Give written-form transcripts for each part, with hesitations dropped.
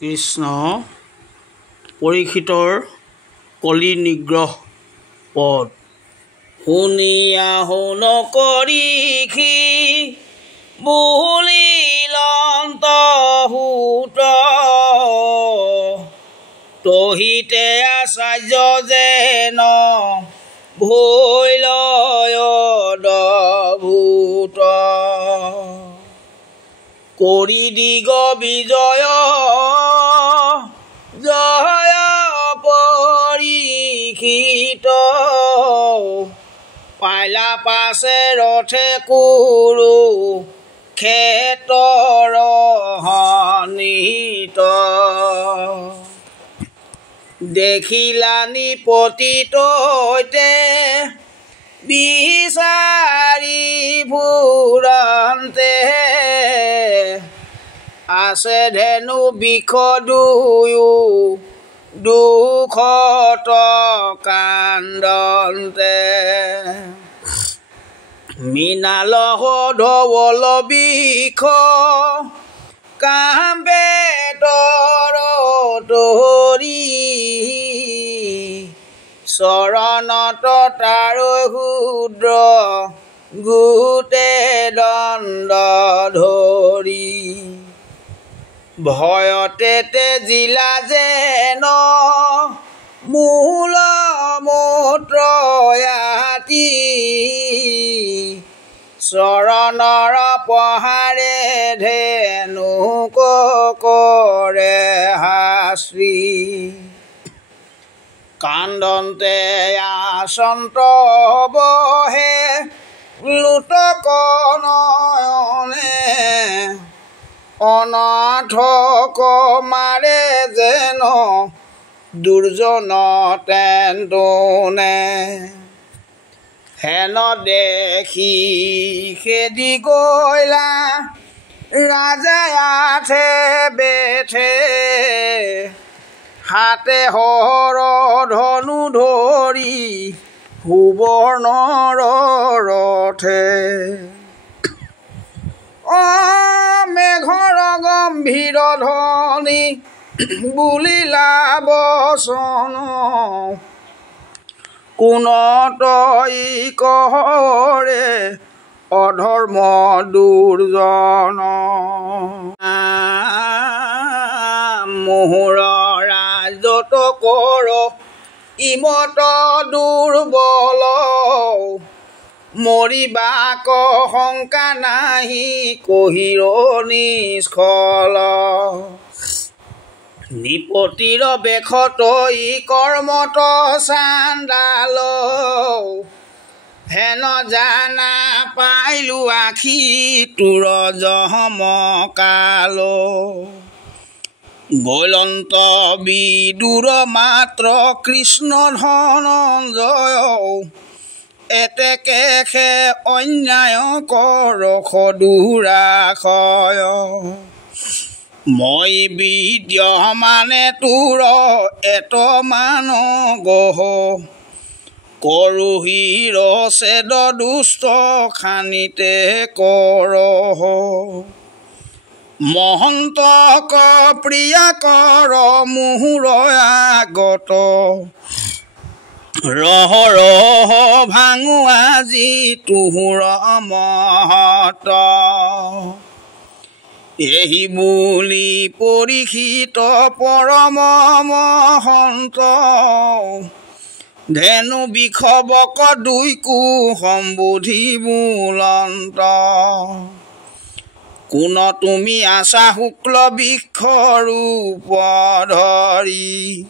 কৃষ্ণ পৰীক্ষিতৰ কলি নিগ্ৰহ পদ শুনিয়া শুন কৰিখি বুলিলন্ত সুত তহিতে আচাৰ্য যেন ভৈলয় ভূত কৰি দিগ বিজয় জয় পৰীক্ষিত পাইলা পাছে ৰথে কুৰু ক্ষেত্ৰৰ হানিত দেখিলানি পতিতৈতে বিচাৰি ফুৰান্তে আছে ধেনু বিষ দুয়ো দুখত কান্দন্তে মৃণাল ধৱল বিষ কাম্বে তৰ তৰি চৰণত তাৰ ক্ষুদ্ৰ গোটে দণ্ড ধৰি ভয়তে তেজিলা যেন মূল মূত্ৰ আতি চৰণৰ পহাৰে ধেনুক কৰে শাস্ত্ৰী কান্দন্তে আচন্ত বহে লোটক নয়নে অনাথক মাৰে যেন দুৰ্জন তেন্তোনে হেন দেখি খেদি গৈলা ৰাজাই আঠে বেঠে হাতে হৰ ধনু ধৰি সুবৰ্ণৰ ৰথে মেঘৰ গম্ভীৰ ধ্বনি বুলিলা বচন কোন তই কহৰে অধৰ্ম দুৰ্জন মোহৰ ৰাজত কৰ ইমত দুৰ্বল মৰিবাক শংকা নাহি কহিৰ নিষ্ফল নিপতিৰ বেশত কৰ্মত চাণ্ডাল হেন জানা পাইলো আখি তোৰ জহমকাল গলন্ত বিদুৰ মাত্ৰ কৃষ্ণ ধনঞ্জয় এতেকে অন্যায় কৰ সদুৰাশয় মই বিদ্যমানে তোৰ এত মান গহ কৰোহিৰ ছেদ দুষ্ট খানিতে কৰহ মহন্তক প্ৰিয়া কৰ মোহৰ আগত ৰহ ৰহ ভাঙো আজি তোৰ মহত এই বুলি পৰীক্ষিত পৰম মহন্ত ধেনু বিষবক দুইকো সম্বোধি বুলন্ত কোন তুমি আছা শুক্ল বৃক্ষ ৰূপ ধৰি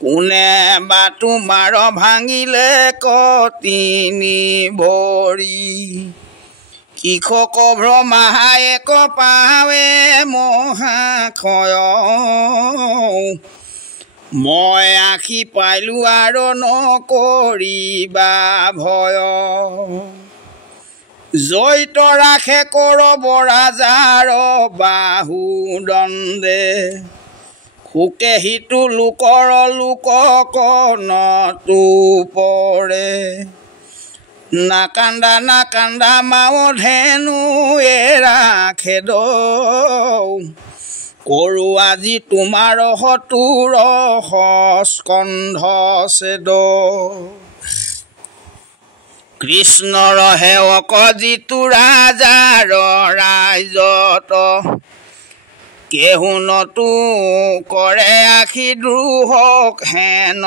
কোনে বা তোমাৰ ভাঙিলে কতিনি ভৰি কৃষক ভ্ৰমাহায়েক পাৱে মহাক্ষয় মই আখি পাইলো আৰু নকৰিবা ভয় জৈত ৰাখে কৰব ৰাজাৰ বাহু দণ্ডে সুকে সিটো লোকৰ লোকক নতু পৰে নাকান্দা নাকান্দা মাও ধেনু এৰা খেদ কৰো আজি তোমাৰ হতুৰ স্কন্ধ ছেদ কৃষ্ণৰ সেৱক যিটো ৰাজাৰ ৰাইজত কেহুনতো কৰে আখি দ্ৰোহক হেন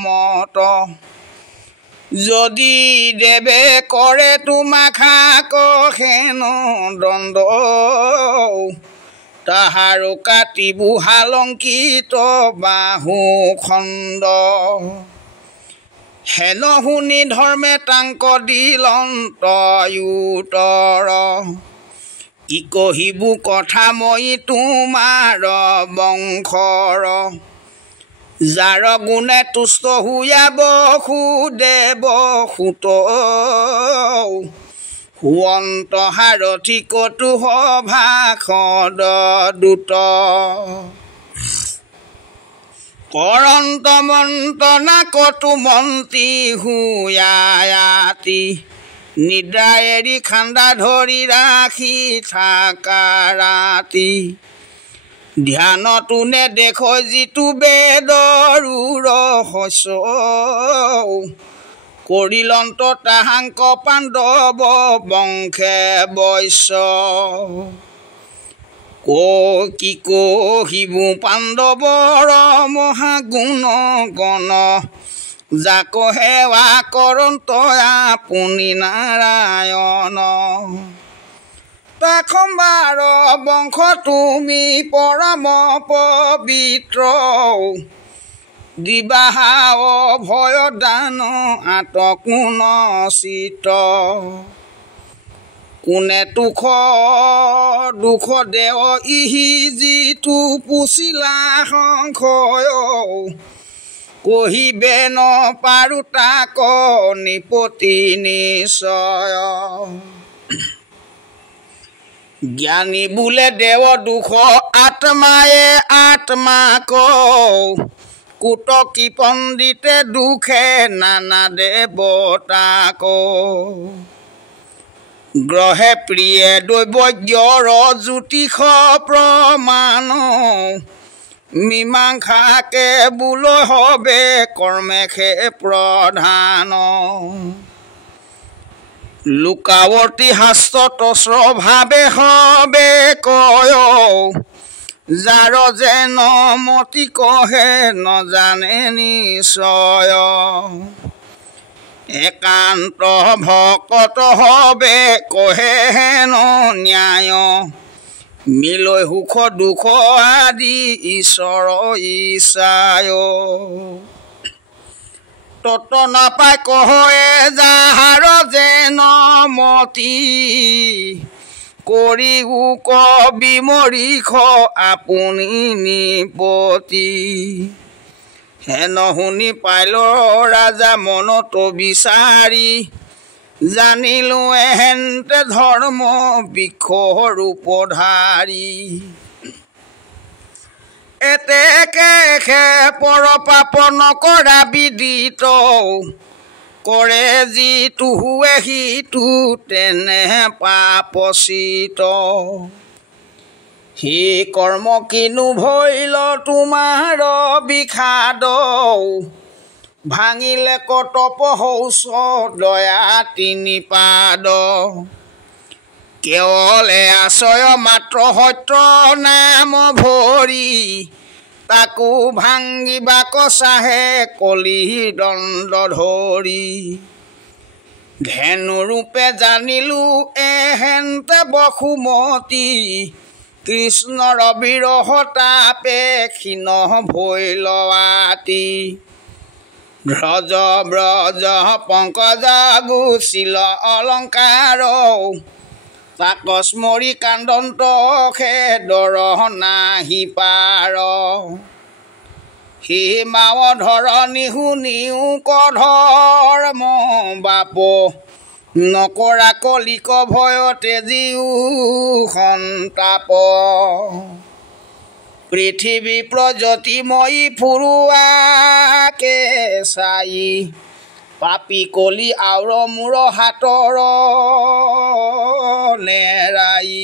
মত যদি দেৱে কৰে তোমাক খাক হেন দণ্ড তাহাৰো কাটিবু হালংকিত বাহু খণ্ড হেন শুনি ধৰ্মে টাংক দিলন্ত উত্তৰ কি কহিবু কথা মই তোমাৰ বংশৰ যাৰ গুণে তুষ্ট হুয়াব সুদেৱ সুত সুৱন্ত সাৰথি কটু সভাসদ দূত কৰন্ত মন্ত নাকটু মন্ত্ৰী হুয়ায়াতি নিদ্ৰা এৰি খান্দা ধৰি ৰাখি থাকা ৰাতি ধ্যানতো নেদেখ যিটো বেদৰ ৰহস্য কৰিলন্ত তাহাংক পাণ্ডৱ বংশে বৈশ্য কি কহিবু পাণ্ডৱৰ মহাগুণ গণ যাক সেৱা কৰন্ত আপুনি নাৰায়ণ তাখম্বাৰ বংশ তুমি পৰম পবিত্ৰ দিবাহা ভয় দান আতকোন চিত কোনে তুখ দুখ দেৱ ইহি যিটো পুচিলা সংশয় কহিবে নপাৰো তাক নিপতি নিশ্চয় জ্ঞানী বোলে দেৱ দুখ আত্মায়ে আত্মাক কুটকি পণ্ডিতে দুখে নানা দেৱতাক গ্ৰহে প্ৰিয়ে দৈৱজ্ঞৰ জ্যোতিষ প্ৰমাণ মীমাংসাকে বোলো হবে কৰ্মেখে প্ৰধান লোকাৱৰ্তী শাস্ত্ৰত স্বভাৱে হবে কয় যাৰ যেন মতি কহে নজানে নিশ্চয় একান্ত ভকত হবে কহে হেন ন্যায় মিলৈ সুখ দুখ আদি ঈশ্বৰ ইচ্ছায় তত নাপায় কহে যাহাৰ যেন মতি কৰি উক বিমৰিখ আপুনি নিপতি হেন শুনি পাইল ৰাজা মনত বিচাৰি জানিলো এহেন্তে ধৰ্ম বৃক্ষ ৰূপধাৰী এতেকে পৰ পাপ নকৰা বিদিত কৰে যিটো হুৱে সিটো তেনে পাপচিত সি কৰ্ম কিনো ভৈল তোমাৰ বিষাদ ভাঙিলে কতপ হৌচ দয়া তিনি পাদ কেৱলে আশ্ৰয় মাত্ৰ সত্য নাম ভৰি তাকো ভাঙিবা কচাহে কলি দণ্ড ধৰি ধেনু ৰূপে জানিলো এহেন্তে বসুমতী কৃষ্ণৰ বিৰহ তাপে ক্ষীণ ভৈল আতি ব্ৰজ ব্ৰজ পংকজ গুচিল অলংকাৰ তাক স্মৰি কান্দন্ত খেদৰ নাহি পাৰ সি মাৱ ধৰণী শুনিও কধৰ্ম বাপ নকৰা কলিক ভয়তে জিও সন্তাপ পৃথিৱী প্ৰজ্যোতিময়ী ফুৰুৱাকে চাই পাপী কলি আউৰ মূৰ হাতৰ নেৰাই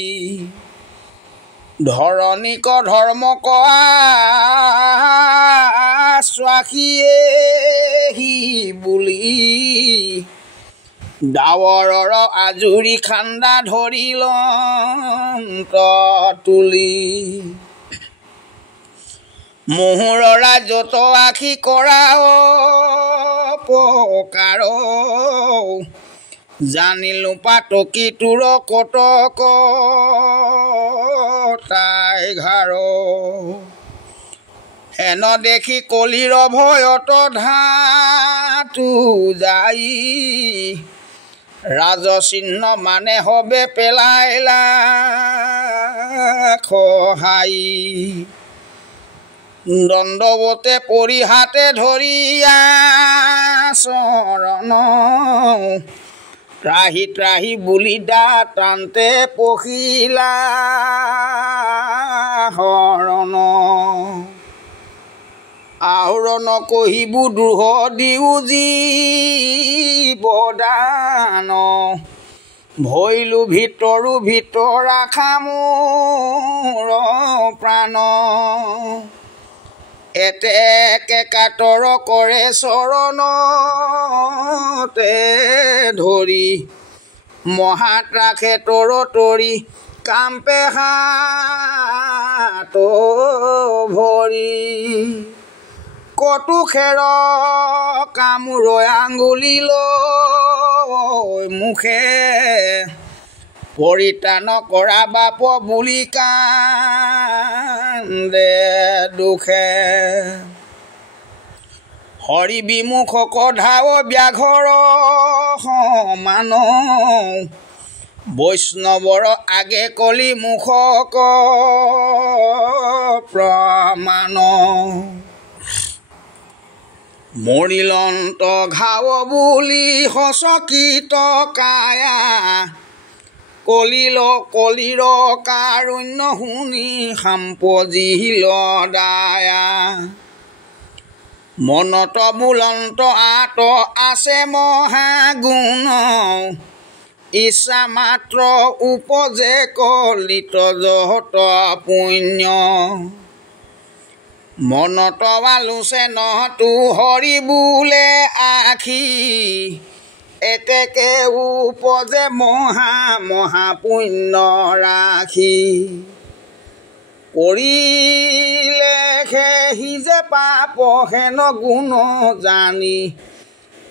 ধৰণিক ধৰ্ম স্বাসীয়ে সি বুলি ডাৱৰৰ আজুৰি খান্দা ধৰিল তুলি মোহৰা যত আখি কৰা পকাৰ জানিলো পাতকি তোৰ কটক তাই ঘাৰ হেন দেখি কলিৰ ভয়ত ধাতু যাই ৰাজচিহ্ন মানে হবে পেলাইলা খহাই দণ্ডৱতে পৰি হাতে ধৰিয়া চৰণ ত্ৰাহি ত্ৰাহি বুলি দাঁতান্তে পখিলা হৰণ আহৰণ কহিবু দুহ দিও জীবদান ভৈলু ভিতৰু ভিতৰা খামোৰ প্ৰাণ এতেকে কাতৰ কৰে চৰণতে ধৰি মহাত্ৰাসে তৰ তৰি কাম্পে হাত ভৰি কটু খেৰ কামোৰ আঙুলি লৈ মুখে পৰিত্ৰাণ কৰা বাপ বুলি কান্দে দুখে হৰি বিমুখ কধাও ব্যাঘৰ সমান বৈষ্ণৱৰ আগে কলি মুখক প্ৰমাণ মৰিলন্ত ঘাও বুলি সচকিত কায়া কলিৰ কাৰুণ্য শুনি সাম্পজিল দায়া মনত বুলন্ত আত আছে মহাগুণ ইচ্ছা মাত্ৰ উপজে কলিত যত পুণ্য মনত আলোচে নহতু হৰি বোলে আখি এতেকে উপজে মহাপুণ্য ৰাখি কৰিলে খেহি যে পাপ হেন গুণ জানি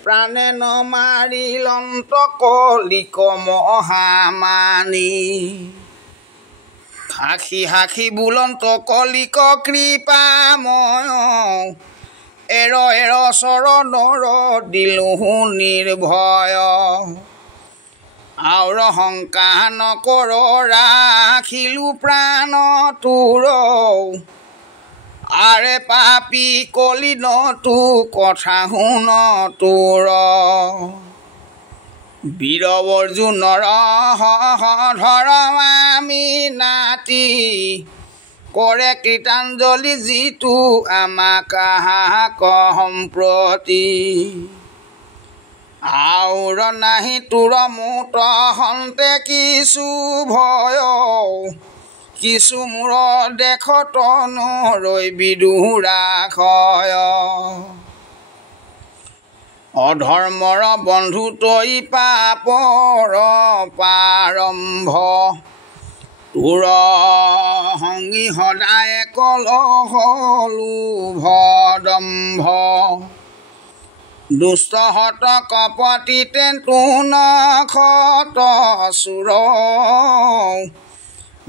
প্ৰাণে নমাৰিলন্ত কলিক মহামানি হাসি হাসি বুলন্ত কলিক কৃপাময় এৰ চৰণৰ দিলোহু নিৰ্ভয় আউৰ শংকা নকৰ ৰাখিলো প্ৰাণ তোৰ আৰে পাপী কলি নতু কথা শুন তোৰ বীৰ অৰ্জুনৰ ধৰম আমি নাতি কৰে কীৰ্তাঞ্জলি যিটো আমাক সম্প্ৰতি আউৰ নাহি তোৰ মুত হন্তে কিছু ভয় কিছু মূৰ দেখত নৰৈ বিদুৰা ক্ষয় অধৰ্মৰ বন্ধু তই পাপৰ প্ৰাৰম্ভ তোৰ সংগী সদায় কলহ লোভ দম্ভ দুষ্ট হত কপটি তেতুন খত চুৰ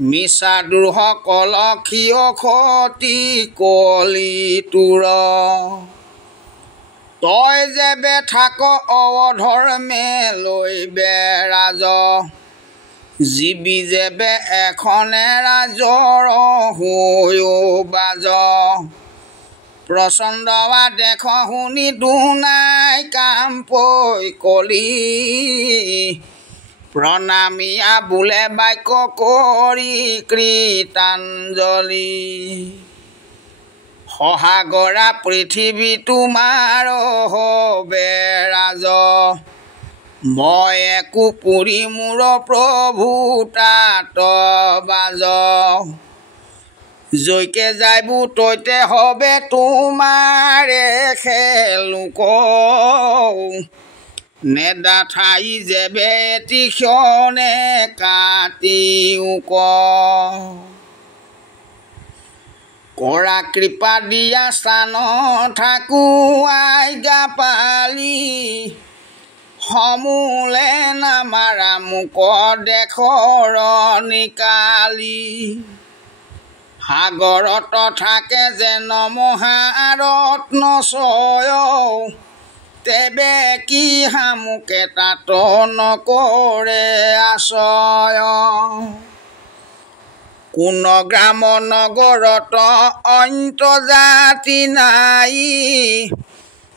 মিছা দুৰ্হ কলক্ষীয় ক্ষতি কলি তোৰ তই যেবে থাক অধৰ্মে লৈ বেৰাজ জীৱি যেবে এখনে ৰাজৰ হৈও বাজ প্ৰচণ্ডৱা দেখ শুনি দুনাই কাম্পৈ কলি প্ৰণামিয়া বোলে বাক্য কৰি কীৰ্তাঞ্জলি সহাগৰা পৃথিৱী তোমাৰ হবে ৰাজ মই একো পুৰি মোৰ প্ৰভু তাত বাজ জয়কে যাইব তৈতে হবে তোমাৰে খেলুক নেদা ঠাই যেবে তীক্ষণে কাটিউক কৰা কৃপা দিয়া স্থান থাকো আইগা পালি সমূলে নামাৰা মোক দেখৰ নিকালি সাগৰত থাকে যেন মহাৰত্ন ছয় তেবে কি হামুকে তাত নকৰে আশ্ৰয় কোন গ্ৰাম নগৰত অন্ত জাতি নাই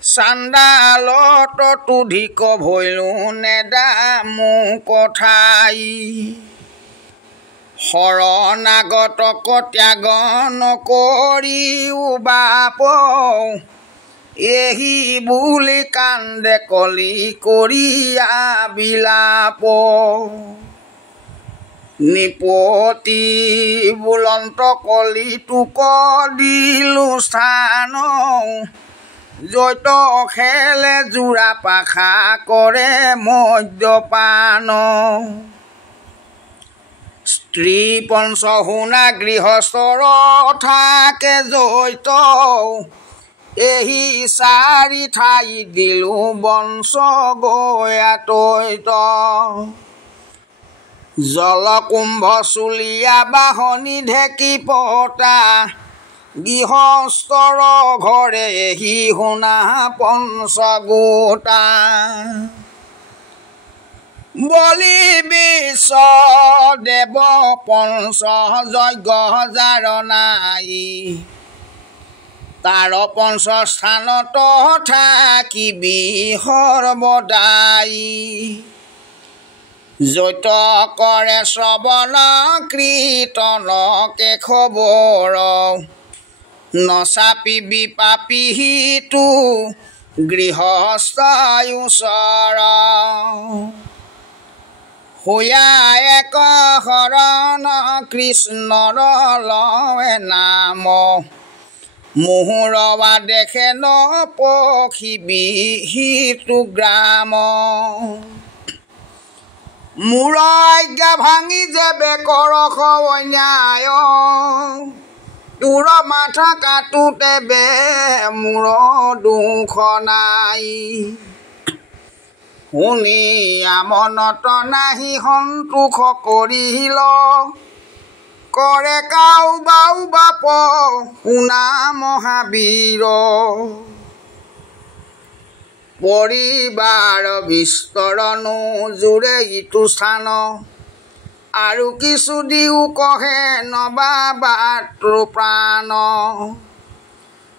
চাণ্ডালত তুধিক ভৈলো নেদামো কথাই শৰণাগতক ত্যাগ নকৰিও বাপ এহি বুলি কান্দে কলি কৰিয়া বিলাপ নিপতি বুলন্ত কলি তোক দিলো স্থান জৈত খেলে জোৰা পাখা কৰে মদ্যপান স্ত্ৰী পঞ্চশুনা গৃহস্থৰ থাকে জৈত এহি চাৰি ঠাই দিলো বংশ গয়াতৈত জলকুম্ভ চুলীয়া বাহনী ঢেকী পতা গৃহস্থৰ ঘৰে এহি শুনা পঞ্চগোটা বলি বিশ্ব দেৱ পঞ্চ যজ্ঞ যাৰ নাই তাৰ পঞ্চস্থানত থাকিবি সৰ্বদাই জৈত কৰে শ্ৰৱণ কীৰ্তনকে খবৰ নচাপিবি পাপিহিতো গৃহস্থই ওচৰ হোয়া এক শৰণ কৃষ্ণৰ লয় নাম মুহুৰৱা দেখে ন পখিবি হিতু গ্ৰাম মূৰ আজ্ঞা ভাঙি যেবে কৰখ অন্যায় তোৰ মাথা কাটোতে বে মূৰ দুখ নাই শুনি আমনত নাহি সন্তোষ কৰিল কৰে কাউ বাউ বাপ শুনা মহাবীৰ পৰিবাৰ বিস্তৰণো জোৰে ইটো স্থান আৰু কিছু দিও কহে নবা বাতৃ প্ৰাণ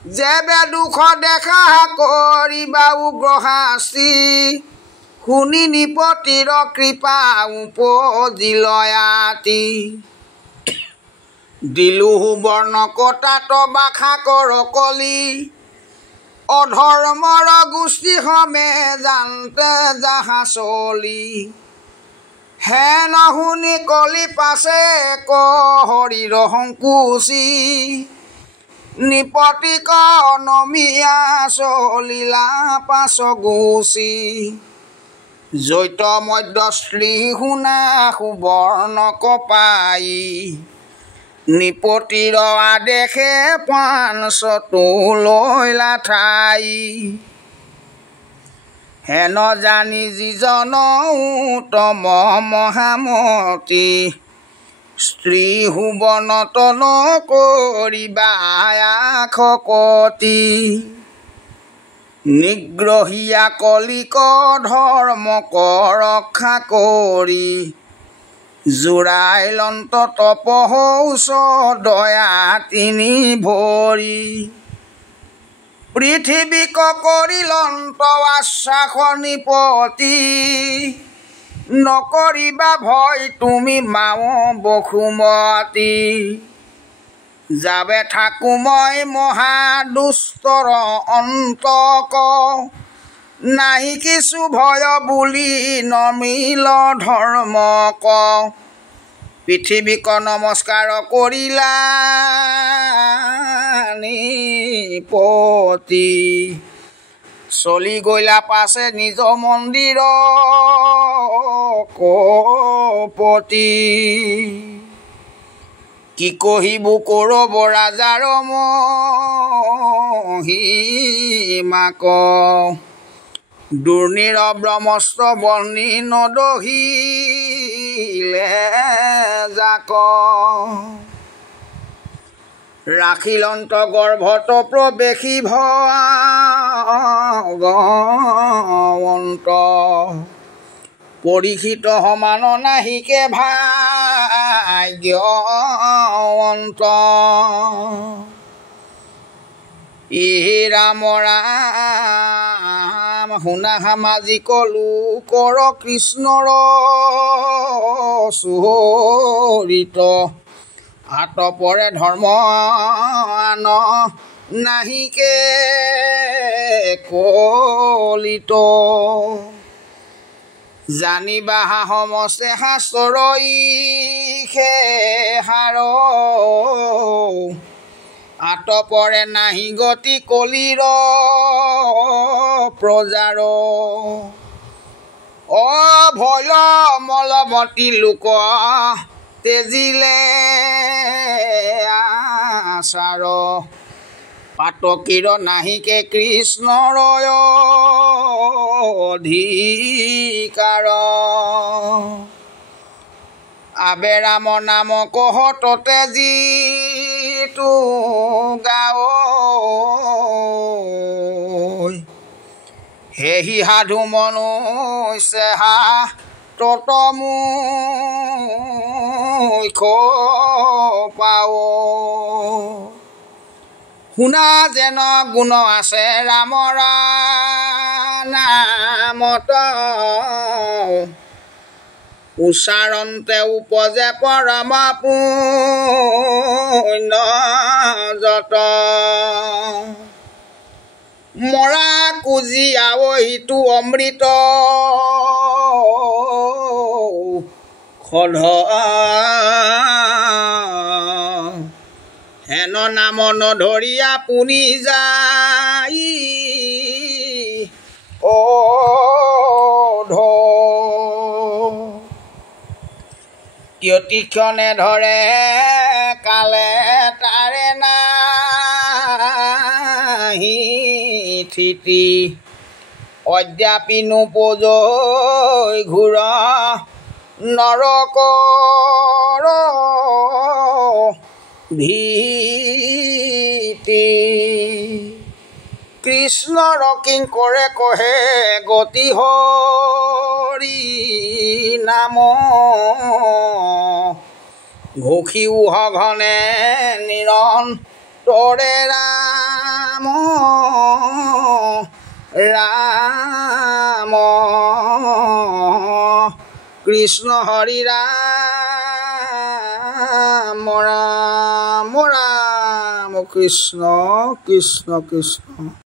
যেবে দুখ দেখা কৰিবা উগ্ৰহাস্তি শুনি নিপতিৰ কৃপা উপজিলয়াতি দিলো সুবৰ্ণ কটাত বাখা কৰ কলি অধৰ্মৰ গোষ্ঠী সমে জানতে যাহা চলি হে নশুনি কলি পাছে ক হৰিৰ সংকুচি নিপতিক নমিয়া চলিলা পাছ গুচি জৈত মধ্য স্ত্ৰী শুনা সুবৰ্ণ কপাই নিপতিৰ আদেশে পাঞ্চটো লৈলা ঠাই হেন জানি যিজন উত্তম মহামতী স্ত্ৰী সুবনত নকৰিবা আখকতি নিগ্ৰহীয়া কলিক ধৰ্মক ৰক্ষা কৰি জোৰাইলন্ত তপহৌচ দয়া তিনি ভৰি পৃথিৱীক কৰিলন্ত আশ্বাস নিপতি নকৰিবা ভয় তুমি মাও বসুমতী যাবে থাকো মই মহাদুষ্টৰ অন্তক নাহি কিছু ভয় বুলি নমিল ধৰ্মক পৃথিৱীক নমস্কাৰ কৰিলা নিপতি চলি গইলা পাছে নিজ মন্দিৰ কপতি কি কহিবু কৰব ৰাজাৰ মহিমাক দুৰ্নীৰ ব্ৰহ্মস্ত্ৰ বৰ্ণি নদহিলে যাক ৰাখিলন্ত গৰ্ভত প্ৰৱেশী ভগৱন্ত পৰীক্ষিত সমান নাহিকে ভাগ্যৱন্ত ইহি ৰাম ৰাম শুনা সামাজিক লোকৰ কৃষ্ণৰ চৰিত হাত পৰে ধৰ্ম আন নাহিকে কলিত জানিবা সমস্তে শাস্ত্ৰ ইষেহাৰ আত পৰে নাহি গতি কলিৰ প্ৰজাৰ অভয় মলমতি লোক তেজিলে আচাৰ পাতকীৰ নাহিকে কৃষ্ণৰ অধিকাৰ আবে ৰাম নাম কহততে যিটো গাঁও সেহি সাধু মনুষ্য তত মুখ পাও শুনা যেন গুণ আছে ৰামৰ নামত উচ্চাৰণতে উপজে পৰম পুণ্য যত মৰা কুজিয়াও ইটো অমৃত সধ হেন নাম নধৰিয়া পুনি যাই কিয়তিক্ষণে ধৰে কালে তাৰে নাহি থিতি অদ্যাপি নোপোজৈ ঘূৰ নৰকৰ ভীতি কৃষ্ণৰ কিংকৰে কহে গতি হৰি নাম ঘোষি সঘনে নিৰন্তৰে ৰাম ৰাম কৃষ্ণ হৰি ৰাম ৰাম ৰাম কৃষ্ণ কৃষ্ণ কৃষ্ণ।